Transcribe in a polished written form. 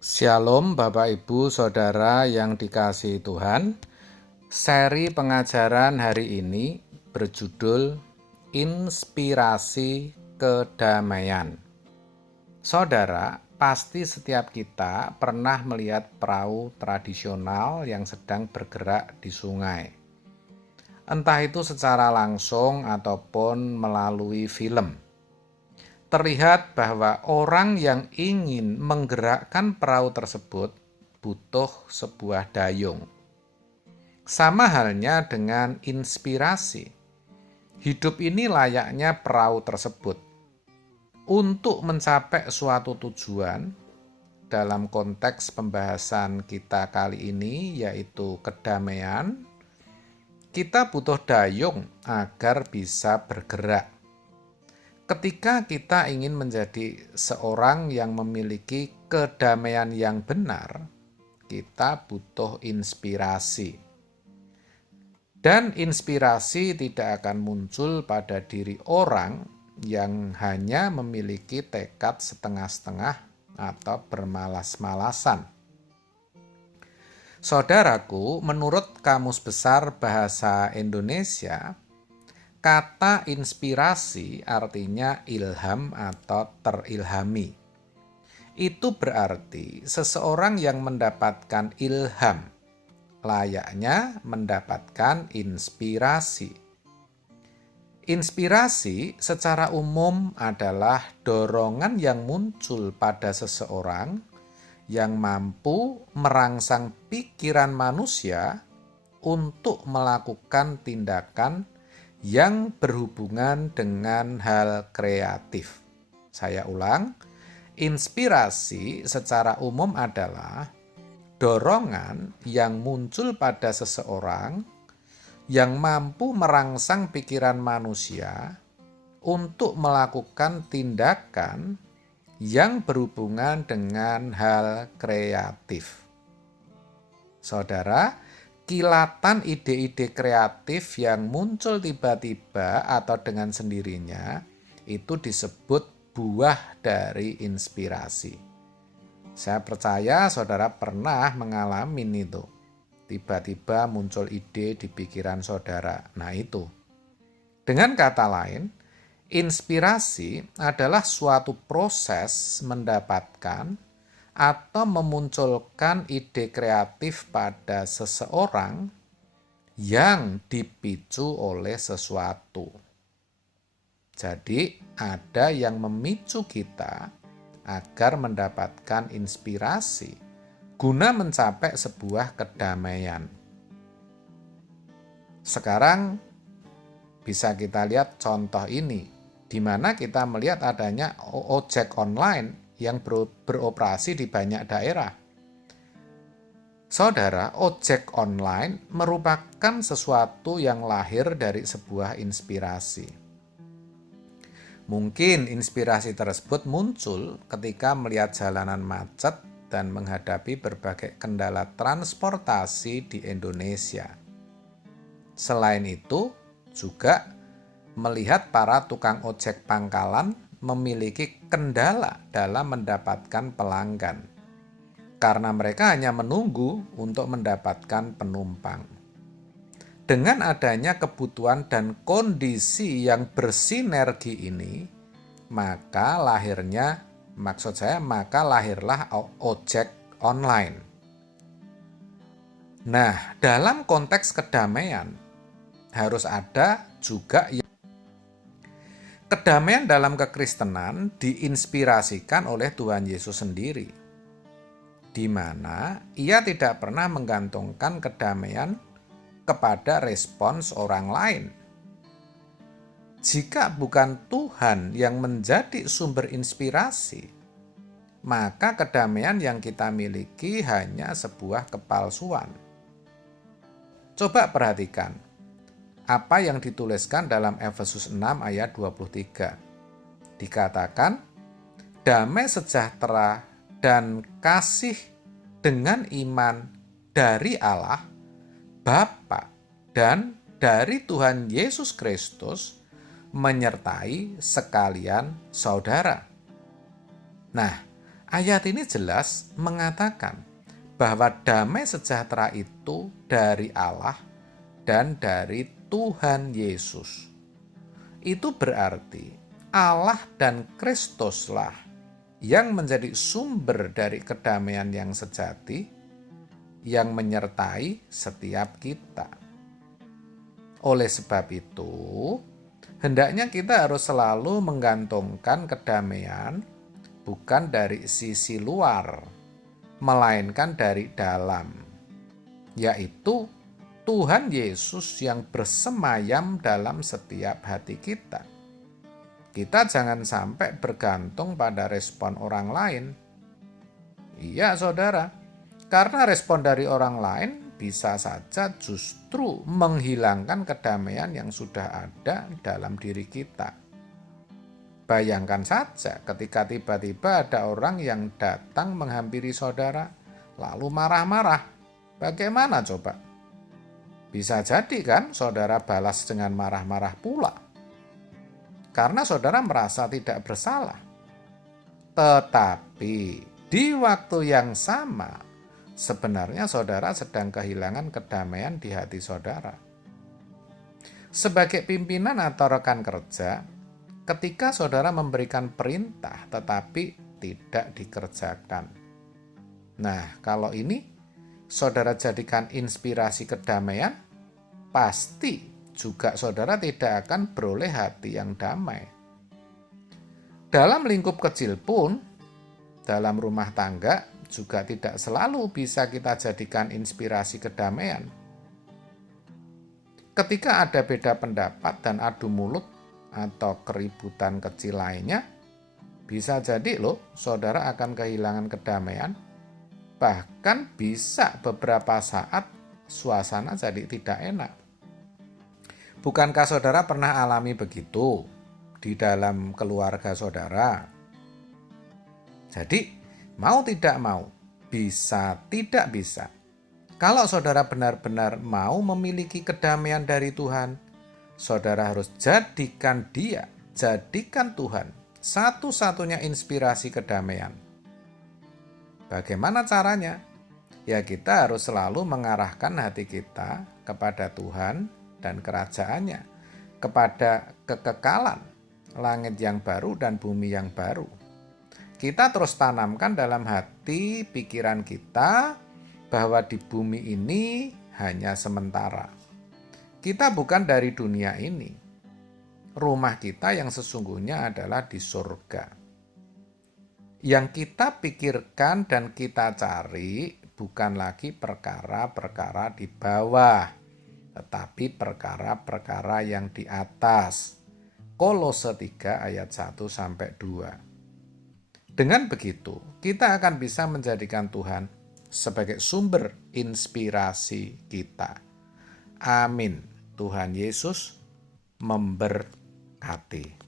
Shalom Bapak Ibu Saudara yang dikasihi Tuhan. Seri pengajaran hari ini berjudul Inspirasi Kedamaian. Saudara, pasti setiap kita pernah melihat perahu tradisional yang sedang bergerak di sungai. Entah itu secara langsung ataupun melalui film. Terlihat bahwa orang yang ingin menggerakkan perahu tersebut butuh sebuah dayung. Sama halnya dengan inspirasi. Hidup ini layaknya perahu tersebut. Untuk mencapai suatu tujuan, dalam konteks pembahasan kita kali ini yaitu kedamaian, kita butuh dayung agar bisa bergerak. Ketika kita ingin menjadi seorang yang memiliki kedamaian yang benar, kita butuh inspirasi. Dan inspirasi tidak akan muncul pada diri orang yang hanya memiliki tekad setengah-setengah atau bermalas-malasan. Saudaraku, menurut Kamus Besar Bahasa Indonesia, kata inspirasi artinya ilham atau terilhami. Itu berarti seseorang yang mendapatkan ilham, layaknya mendapatkan inspirasi. Inspirasi secara umum adalah dorongan yang muncul pada seseorang yang mampu merangsang pikiran manusia untuk melakukan tindakan yang berhubungan dengan hal kreatif. Saya ulang, inspirasi secara umum adalah dorongan yang muncul pada seseorang yang mampu merangsang pikiran manusia untuk melakukan tindakan yang berhubungan dengan hal kreatif. Saudara, kilatan ide-ide kreatif yang muncul tiba-tiba atau dengan sendirinya itu disebut buah dari inspirasi. Saya percaya saudara pernah mengalami itu. Tiba-tiba muncul ide di pikiran saudara. Nah itu. Dengan kata lain, inspirasi adalah suatu proses mendapatkan atau memunculkan ide kreatif pada seseorang yang dipicu oleh sesuatu. Jadi, ada yang memicu kita agar mendapatkan inspirasi guna mencapai sebuah kedamaian. Sekarang bisa kita lihat contoh ini, di mana kita melihat adanya ojek online yang beroperasi di banyak daerah. Saudara, ojek online merupakan sesuatu yang lahir dari sebuah inspirasi. Mungkin inspirasi tersebut muncul ketika melihat jalanan macet dan menghadapi berbagai kendala transportasi di Indonesia. Selain itu, juga melihat para tukang ojek pangkalan memiliki kendala dalam mendapatkan pelanggan karena mereka hanya menunggu untuk mendapatkan penumpang. Dengan adanya kebutuhan dan kondisi yang bersinergi ini, maka lahirlah ojek online. Nah, dalam konteks kedamaian harus ada juga kedamaian dalam kekristenan diinspirasikan oleh Tuhan Yesus sendiri, di mana Ia tidak pernah menggantungkan kedamaian kepada respons orang lain. Jika bukan Tuhan yang menjadi sumber inspirasi, maka kedamaian yang kita miliki hanya sebuah kepalsuan. Coba perhatikan apa yang dituliskan dalam Efesus 6 ayat 23. Dikatakan, damai sejahtera dan kasih dengan iman dari Allah, Bapa, dan dari Tuhan Yesus Kristus menyertai sekalian saudara. Nah, Ayat ini jelas mengatakan bahwa damai sejahtera itu dari Allah dan dari Tuhan Yesus. Itu berarti Allah dan Kristuslah yang menjadi sumber dari kedamaian yang sejati, yang menyertai setiap kita. Oleh sebab itu, hendaknya kita harus selalu menggantungkan kedamaian bukan dari sisi luar, melainkan dari dalam, yaitu Tuhan Yesus yang bersemayam dalam setiap hati kita. Kita jangan sampai bergantung pada respon orang lain. Iya, saudara, karena respon dari orang lain bisa saja justru menghilangkan kedamaian yang sudah ada dalam diri kita. Bayangkan saja ketika tiba-tiba ada orang yang datang menghampiri saudara, lalu marah-marah. Bagaimana coba? Bisa jadi kan saudara balas dengan marah-marah pula. Karena saudara merasa tidak bersalah. Tetapi di waktu yang sama, sebenarnya saudara sedang kehilangan kedamaian di hati saudara. Sebagai pimpinan atau rekan kerja, ketika saudara memberikan perintah tetapi tidak dikerjakan. Nah, kalau ini saudara jadikan inspirasi kedamaian, pasti juga saudara tidak akan beroleh hati yang damai. Dalam lingkup kecil pun, dalam rumah tangga juga tidak selalu bisa kita jadikan inspirasi kedamaian. Ketika ada beda pendapat dan adu mulut atau keributan kecil lainnya, bisa jadi saudara akan kehilangan kedamaian. Bahkan bisa beberapa saat suasana jadi tidak enak. Bukankah saudara pernah alami begitu di dalam keluarga saudara? Jadi, mau tidak mau, bisa tidak bisa. Kalau saudara benar-benar mau memiliki kedamaian dari Tuhan, saudara harus jadikan Tuhan satu-satunya inspirasi kedamaian. Bagaimana caranya? Ya, kita harus selalu mengarahkan hati kita kepada Tuhan dan kerajaannya, kepada kekekalan, langit yang baru dan bumi yang baru. Kita terus tanamkan dalam hati pikiran kita bahwa di bumi ini hanya sementara. Kita bukan dari dunia ini. Rumah kita yang sesungguhnya adalah di surga. Yang kita pikirkan dan kita cari bukan lagi perkara-perkara di bawah, tetapi perkara-perkara yang di atas. Kolose 3 ayat 1-2. Dengan begitu, kita akan bisa menjadikan Tuhan sebagai sumber inspirasi kita. Amin. Tuhan Yesus memberkati.